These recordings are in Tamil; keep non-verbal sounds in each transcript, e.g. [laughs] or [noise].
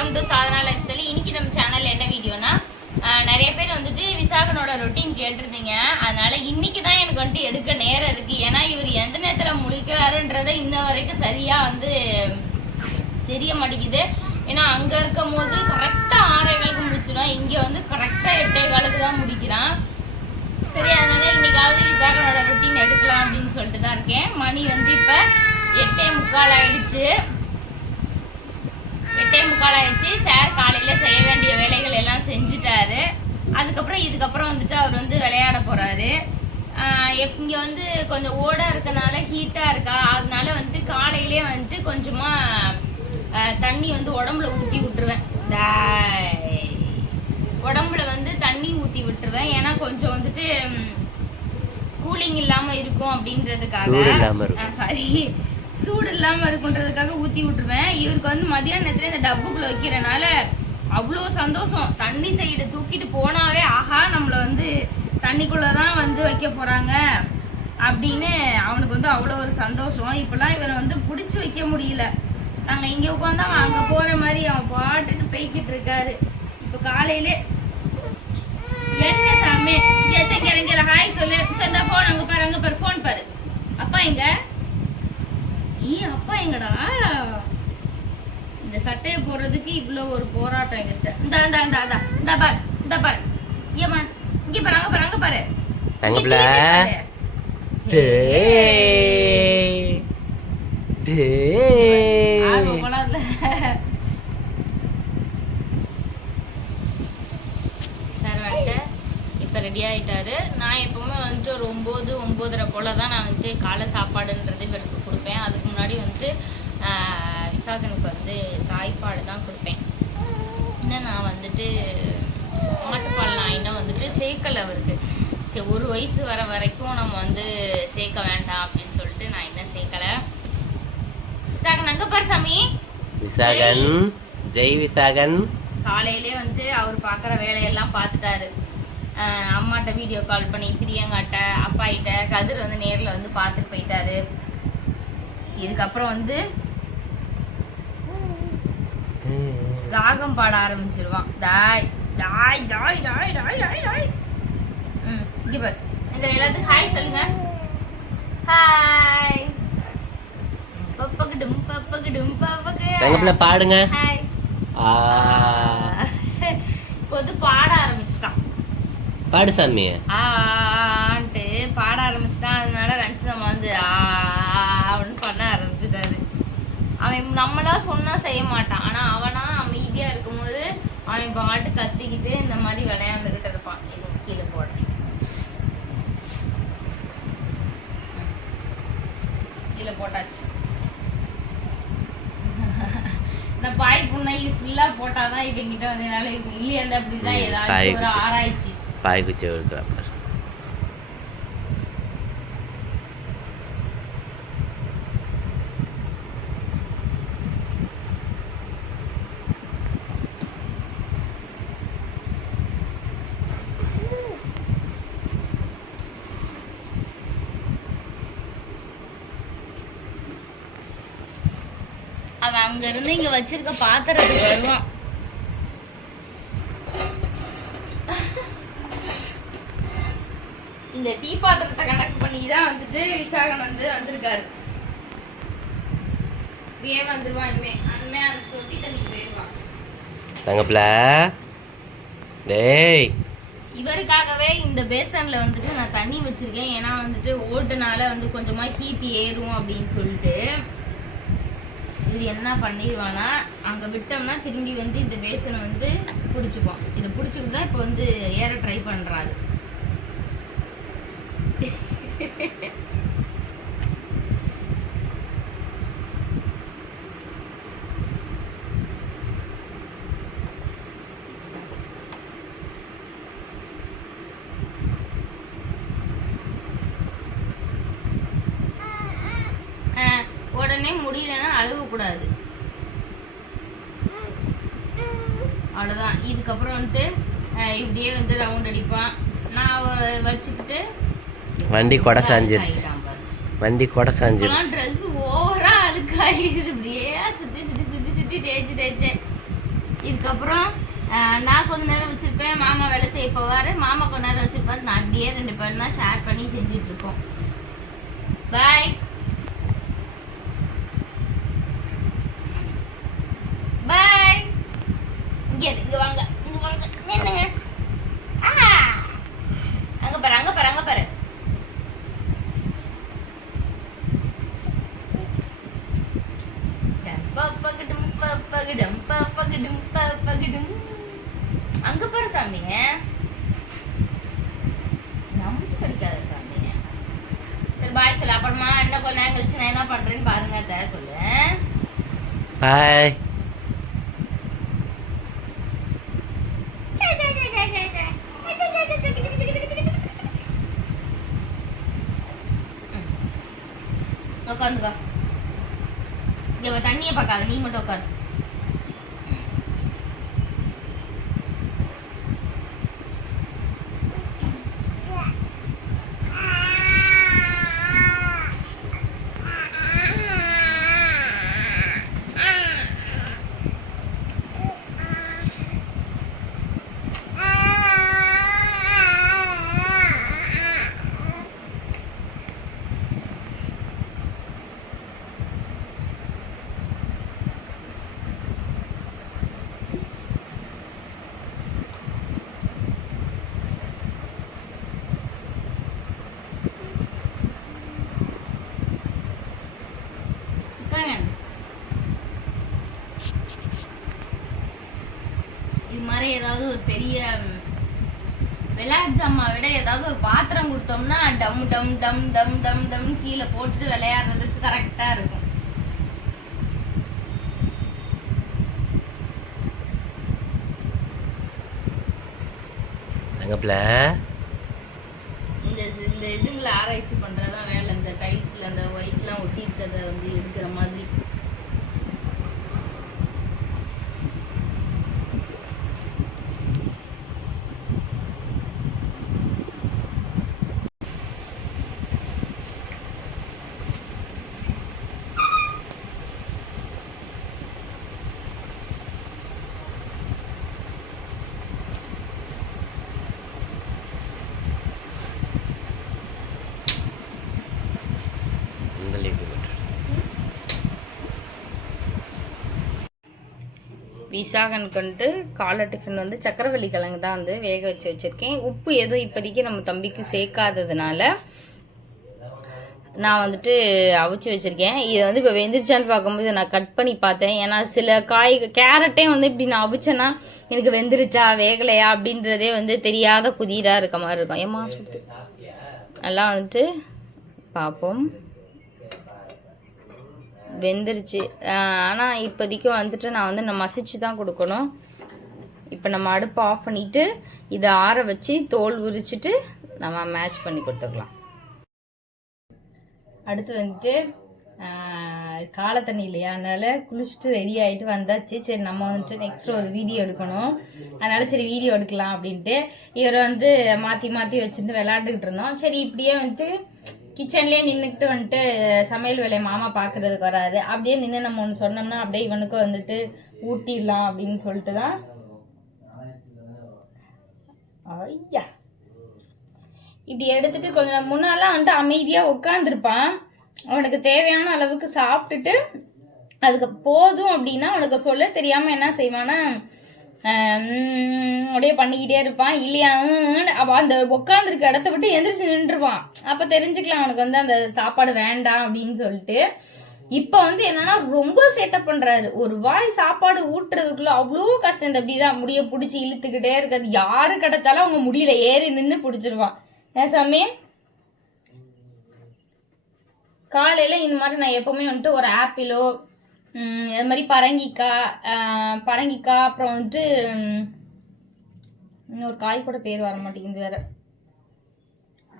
Welcome to Sadhana lifestyle இன்னைக்கு நம்ம சேனல் என்ன வீடியோனா நிறைய பேர் வந்துட்டு விசாகனோட ரொட்டீன் கேட்டிருந்தீங்க. அதனால இன்னைக்கு தான் எனக்கு வந்துட்டு எடுக்க நேரம் இருக்கு. ஏன்னா இவர் எந்த நேரத்தில் முழிக்கிறாருன்றதை இன்ன வரைக்கும் சரியா வந்து தெரிய மாட்டேங்குது. ஏன்னா அங்க இருக்கும் போது கரெக்டா ஆறே காலுக்கு முடிச்சிடும் இங்க வந்து கரெக்டா எட்டே காலுக்கு தான் முடிக்கிறான் சரி அதனால இன்னைக்காவது விசாகனோட ரொட்டீன் எடுக்கலாம் அப்படின்னு சொல்லிட்டு தான் இருக்கேன். மணி வந்து இப்ப எட்டே முக்கால் ஆயிடுச்சு. எட்டே முக்கால் ஆயிடுச்சு. சார் காலையில செய்ய வேண்டிய வேலைகள் எல்லாம் செஞ்சுட்டாரு. அதுக்கப்புறம் இதுக்கப்புறம் வந்துட்டு அவர் வந்து விளையாட எப்- இங்க வந்து கொஞ்சம் ஓடா இருக்கனால ஹீட்டா இருக்கா? அதனால வந்துட்டு காலையிலே வந்துட்டு கொஞ்சமா ஆஹ் தண்ணி வந்து உடம்புல ஊத்தி விட்டுருவேன். உடம்புல வந்து தண்ணி ஊத்தி விட்டுருவேன். ஏன்னா கொஞ்சம் வந்துட்டு கூலிங் இல்லாம இருக்கும் அப்படின்றதுக்காக. சாரி சூடு இல்லாமல் இருக்குன்றதுக்காக ஊற்றி விட்டுருவேன். இவருக்கு வந்து மதியான இந்த டப்புக்குள்ள வைக்கிறனால அவ்வளோ சந்தோஷம். தண்ணி சைடு தூக்கிட்டு போனாவே ஆஹா நம்மளை வந்து தண்ணிக்குள்ளதான் வந்து வைக்க போறாங்க அப்படின்னு அவனுக்கு வந்து அவ்வளோ ஒரு சந்தோஷம். இப்பெல்லாம் இவரை வந்து பிடிச்சி வைக்க முடியல. நாங்க இங்கே உட்காந்து அவன் அங்கே போற மாதிரி அவன் பாட்டுக்கு போய்கிட்டு இருக்காரு. இப்போ காலையிலே என்ன சாமி? எஸ் ஹாய் சொல்லு. சொந்த போன் அங்க பாரு அங்க பாரு போன் பாரு அப்பா எங்க ஈ அப்பா எங்கடா இந்த சட்டையை போடுறதுக்கு இவ்வளோ ஒரு போராட்டம் எங்கிட்ட இந்த இந்த இந்த இந்த இந்த பாரு இந்த பாரு. ஏமா இங்க பாரு அங்க பாரு அங்க பாரு. கொள்ளாதுல. சார் வந்துட்டு இப்போ ரெடி ஆயிட்டாரு. நான் எப்பவுமே வந்துட்டு ஒரு ஒம்பது ஒம்போதரை போல தான் நான் வந்துட்டு காலை சாப்பாடுன்றது இவருக்கு கொடுப்பேன். அதுக்கு முன்னாடி வந்துட்டு ஆஹ், விசாகனுக்கு வந்து தாய்ப்பாடு தான் கொடுப்பேன். இன்னும் நான் வந்துட்டு மாட்டுப்பால் நான் இன்னும் வந்துட்டு சேர்க்கல அவருக்கு. சரி ஒரு வயசு வர வரைக்கும் நம்ம வந்து சேர்க்க வேண்டாம் அப்படின்னு சொல்லிட்டு நான் இன்னும் சேர்க்கலை. விசாகன் அங்கே பாரு சாமி. விசாகன் ஜெய் விசாகன். காலையிலே வந்து அவர் பார்க்குற வேலையெல்லாம் பார்த்துட்டாரு. அம்மாட்ட வீடியோ கால் பண்ணி பிரியங்காட்ட அப்பாயிட்ட கதிர் வந்து நேரில் வந்து பார்த்துட்டு போயிட்டாரு. இதுக்கப்புறம் வந்து ராகம் பாட ஆரம்பிச்சிருவான். டாய் டாய் டாய் டாய் டாய் டாய் டாய். ம் இங்கே பாரு. இந்த எல்லாத்துக்கும் ஹாய் சொல்லுங்க. ஹாய் பப்பகடும் பப்பகடும் பப்பக எங்க பிள்ளை பாடுங்க. ஹாய் ஆ. [laughs] இப்போ வந்து பாட ஆரம்பிச்சிட்டான். பாடு சாமி ஆன்ட்டு பாட ஆரம்பிச்சிட்டான் அதனால ரஞ்சிதம்மா வந்து ஆ அப்படின்னு பண்ண ஆரம்பிச்சிட்டாரு அவன் நம்மளா சொன்னா செய்ய மாட்டான். ஆனா அவனா அமைதியா இருக்கும்போது அவன் பாட்டு கத்திக்கிட்டு இந்த மாதிரி விளையாண்டுக்கிட்டு இருப்பான். கீழே போட. கீழே போட்டாச்சு. இந்த பாய் புண்ணை ஃபுல்லா போட்டாதான் இவங்கிட்ட வந்து என்னால இருக்கும் இல்லையா ம், ஏதாச்சும் பாய் ஒரு. ஆராய்ச்சி. பாய் குச்சி இருக்கிறாப்ப அங்க இருந்து இங்க வச்சிருக்க பாத்திரத்துக்கு வருவான். இந்த டீ பாத்திரத்தை கணக்கு பண்ணி தான் வந்துட்டு விசாகன் வந்து வந்திருக்காரு. இப்படியே வந்துருவான் இனிமே. அனிமே அந்த தொட்டி தண்ணி போயிடுவான் தங்கப்பிள்ள. டேய். இவருக்காகவே இந்த பேசன்ல வந்துட்டு நான் தண்ணி வச்சிருக்கேன். ஏன்னா வந்துட்டு ஓட்டுனால வந்து கொஞ்சமா ஹீட் ஏறும் அப்படின்னு சொல்லிட்டு. இது என்ன பண்ணிடுவானா அங்க விட்டோம்னா திரும்பி வந்து இந்த பேசனை வந்து பிடிச்சிப்போம் இதை பிடிச்சிக்கிட்டு தான் இப்போ வந்து ஏற ட்ரை பண்றாரு ஆஹ் முடியலன்னா அழுகக்கூடாது. அவ்வளோதான் இதுக்கப்புறம் வந்துட்டு இப்படியே வந்து ரவுண்ட் அடிப்பான். நான் வச்சுக்கிட்டு வண்டி கொடை சாஞ்சிருச்சு. வண்டி கொடை சாஞ்சிருச்சு. ட்ரெஸ் ஓவரா அழுக்காயிருது இப்படியே சுத்தி சுத்தி சுத்தி சுத்தி தேய்ச்சி தேய்ச்சி. இதுக்கப்புறம் நான் கொஞ்ச நேரம் வச்சிருப்பேன். மாமா வேலை செய்ய போவாரு. மாமா கொஞ்ச நேரம் வச்சிருப்பாரு. நான் அப்படியே ரெண்டு பேரும் தான் ஷேர் பண்ணி செஞ்சுட்டு பாய் பாய் இங்க இரு, இங்க வாங்க இங்க வாங்க. நின்னுங்க ஆ. அங்க பாரு அங்க பாரு அங்க பாரு. அங்க பாரு சாமி. நம்பிக்கை படிக்காத சாமி. சரி பாய் சொல்லு. அப்புறமா என்ன கொஞ்ச நேரம் கழிச்சு நான் என்ன பண்றேன்னு பாருங்க அத்தை சொல்லு. பாய் உட்காந்துக்கா இங்க தண்ணியை பார்க்காத நீ மட்டும் உட்காரு Simon. இது மாதிரி ஏதாவது ஒரு பெரிய விளையாட்டு ஜாமா விட ஏதாவது ஒரு பாத்திரம் கொடுத்தோம்னா டம் டம் டம் டம் டம் டம் கீழே போட்டுட்டு விளையாடுறதுக்கு கரெக்டா இருக்கும். தங்கப்பில் இந்த இந்த இதுங்களை ஆராய்ச்சி பண்றதுதான் வேலை. இந்த டைல்ஸ்ல அந்த ஒயிட்லாம் ஒட்டி இருக்கிறத வந்து எடுக்கிற மாதிரி விசாகனுக்கு வந்துட்டு காலை டிஃபன் வந்து சக்கரவள்ளி கிழங்கு தான் வந்து வேக வச்சு வச்சுருக்கேன். உப்பு எதுவும் இப்போதைக்கு நம்ம தம்பிக்கு சேர்க்காததுனால நான் வந்துட்டு அவிச்சு வச்சுருக்கேன். இது வந்து இப்போ வெந்துருச்சான்னு பார்க்கும்போது நான் கட் பண்ணி பார்த்தேன். ஏன்னா சில காய் கேரட்டே வந்து இப்படி நான் அவிச்சேன்னா எனக்கு வெந்துருச்சா வேகலையா அப்படின்றதே வந்து தெரியாத புதிராக இருக்க மாதிரி இருக்கும். ஏமா சுடுது எல்லாம் வந்துட்டு பார்ப்போம். வெந்துருச்சு. ஆனால் இப்போதைக்கு வந்துட்டு நான் வந்து நான் மசிச்சு தான் கொடுக்கணும். இப்போ நம்ம அடுப்பை ஆஃப் பண்ணிவிட்டு இதை ஆற வச்சு தோல் உரிச்சிட்டு நம்ம மேட்ச் பண்ணி கொடுத்துக்கலாம். அடுத்து வந்துட்டு கால தண்ணி இல்லையா? அதனால் குளிச்சுட்டு ரெடி ஆகிட்டு வந்தாச்சு. சரி நம்ம வந்துட்டு நெக்ஸ்ட் ஒரு வீடியோ எடுக்கணும். அதனால சரி வீடியோ எடுக்கலாம் அப்படின்ட்டு இவரை வந்து மாற்றி மாற்றி வச்சுட்டு விளாண்டுக்கிட்டு இருந்தோம். சரி இப்படியே வந்துட்டு கிச்சன்லேயே நின்றுக்கிட்டு வந்துட்டு சமையல் வேலையை மாமா பார்க்கறதுக்கு வராது அப்படியே நின்று நம்ம ஒன்று சொன்னோம்னா அப்படியே இவனுக்கும் வந்துட்டு ஊட்டிடலாம் அப்படின்னு சொல்லிட்டு தான் ஐயா. இப்படி எடுத்துட்டு கொஞ்சம் முன்னாலாம் வந்துட்டு அமைதியாக உட்காந்துருப்பான் அவனுக்கு தேவையான அளவுக்கு சாப்பிட்டுட்டு அதுக்கு போதும் அப்படின்னா அவனுக்கு சொல்ல தெரியாமல் என்ன செய்வான்னா அப்படியே பண்ணிக்கிட்டே இருப்பான். இல்லையா? அப்போ அந்த உட்காந்துருக்க இடத்த விட்டு எந்திரிச்சு நின்றுருவான். அப்போ தெரிஞ்சுக்கலாம் அவனுக்கு வந்து அந்த சாப்பாடு வேண்டாம் அப்படின்னு சொல்லிட்டு. இப்போ வந்து என்னன்னா ரொம்ப சேட்டப் பண்றாரு. ஒரு வாய் சாப்பாடு ஊட்டுறதுக்குள்ள அவ்வளோ கஷ்டம். இந்த அப்படிதான் முடிய பிடிச்சி இழுத்துக்கிட்டே இருக்கிறது. யாரு கிடைச்சாலும் அவங்க முடியல. ஏறி நின்று பிடிச்சிருவான். ஏன் சாமி? காலையில இந்த மாதிரி நான் எப்பவுமே வந்துட்டு ஒரு ஆப்பிளோ அது மாதிரி பரங்கிக்காய் பரங்கிக்காய் அப்புறம் வந்துட்டு இன்னொரு காய் கூட பேர் வர மாட்டேங்குது வேற.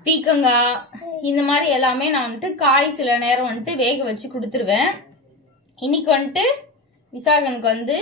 பீக்கங்காய் இந்த மாதிரி எல்லாமே நான் வந்துட்டு காய் சில நேரம் வந்துட்டு வேக வச்சு கொடுத்துருவேன். இன்னைக்கு வந்துட்டு விசாகனுக்கு வந்து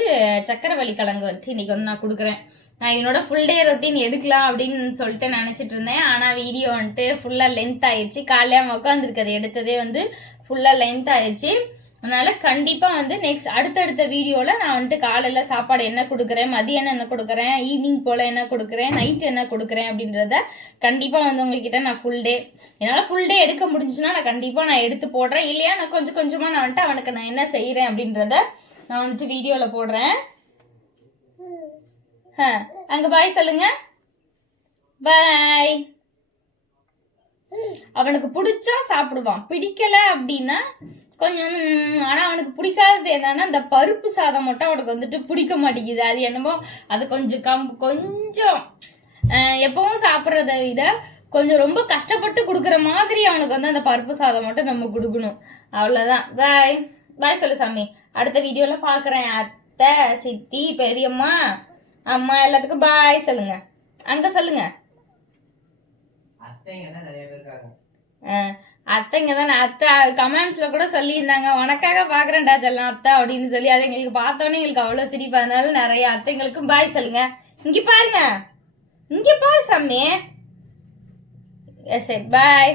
சக்கரவள்ளி கிழங்கு வந்துட்டு இன்னைக்கு வந்து நான் கொடுக்குறேன். நான் என்னோட ஃபுல் டே ரொட்டீன் எடுக்கலாம் அப்படின்னு சொல்லிட்டு நினச்சிட்டு இருந்தேன். ஆனால் வீடியோ வந்துட்டு ஃபுல்லாக லென்த் ஆயிடுச்சு. காலையாக உட்காந்துருக்கு உட்காந்துருக்கதை எடுத்ததே வந்து ஃபுல்லாக லென்த் ஆயிடுச்சு. அதனால் கண்டிப்பாக வந்து நெக்ஸ்ட் அடுத்தடுத்த வீடியோவில் நான் வந்துட்டு காலையில் சாப்பாடு என்ன கொடுக்குறேன் மதியானம் என்ன கொடுக்குறேன் ஈவினிங் போல் என்ன கொடுக்குறேன் நைட் என்ன கொடுக்குறேன் அப்படின்றத கண்டிப்பாக வந்து உங்கள்கிட்ட நான் ஃபுல் டே என்னால் ஃபுல் டே எடுக்க முடிஞ்சுன்னா நான் கண்டிப்பாக நான் எடுத்து போடுறேன். இல்லையா நான் கொஞ்சம் கொஞ்சமாக நான் வந்துட்டு அவனுக்கு நான் என்ன செய்கிறேன் அப்படின்றத நான் வந்துட்டு வீடியோவில் போடுறேன். ஆ, அங்கே பாய் சொல்லுங்கள் பாய் அவனுக்கு பிடிச்சா சாப்பிடுவான். பிடிக்கல அப்படின்னா கொஞ்சம் ம், ஆனா அவனுக்கு பிடிக்காதது என்னன்னா இந்த பருப்பு சாதம் மட்டும் அவனுக்கு வந்துட்டு பிடிக்க மாட்டேங்குது. அது என்னமோ அது கொஞ்சம் கம் கொஞ்சம் எப்பவும் சாப்பிட்றத விட கொஞ்சம் ரொம்ப கஷ்டப்பட்டு கொடுக்குற மாதிரி அவனுக்கு வந்து அந்த பருப்பு சாதம் மட்டும் நம்ம கொடுக்கணும். அவ்வளோதான் பாய் பாய் சொல்லு சாமி. அடுத்த வீடியோவில் பார்க்குறேன் அத்தை சித்தி பெரியம்மா அம்மா எல்லாத்துக்கும் பாய் சொல்லுங்க. அங்கே சொல்லுங்க. அத்தைங்க தான் நிறைய பேர் இருக்காங்க. அஹ் அத்தைங்க தானே அத்தை கமெண்ட்ஸில் கூட சொல்லியிருந்தாங்க. உனக்காக பார்க்குறேன்டா செல்லாம் அத்தை அப்படின்னு சொல்லி. அது எங்களுக்கு பார்த்தோன்னே எங்களுக்கு அவ்வளோ சிரிப்பு அதனால நிறைய அத்தைங்களுக்கும் பாய் சொல்லுங்க. இங்கே பாருங்க. இங்கே பாரு சாமி. சரி பாய்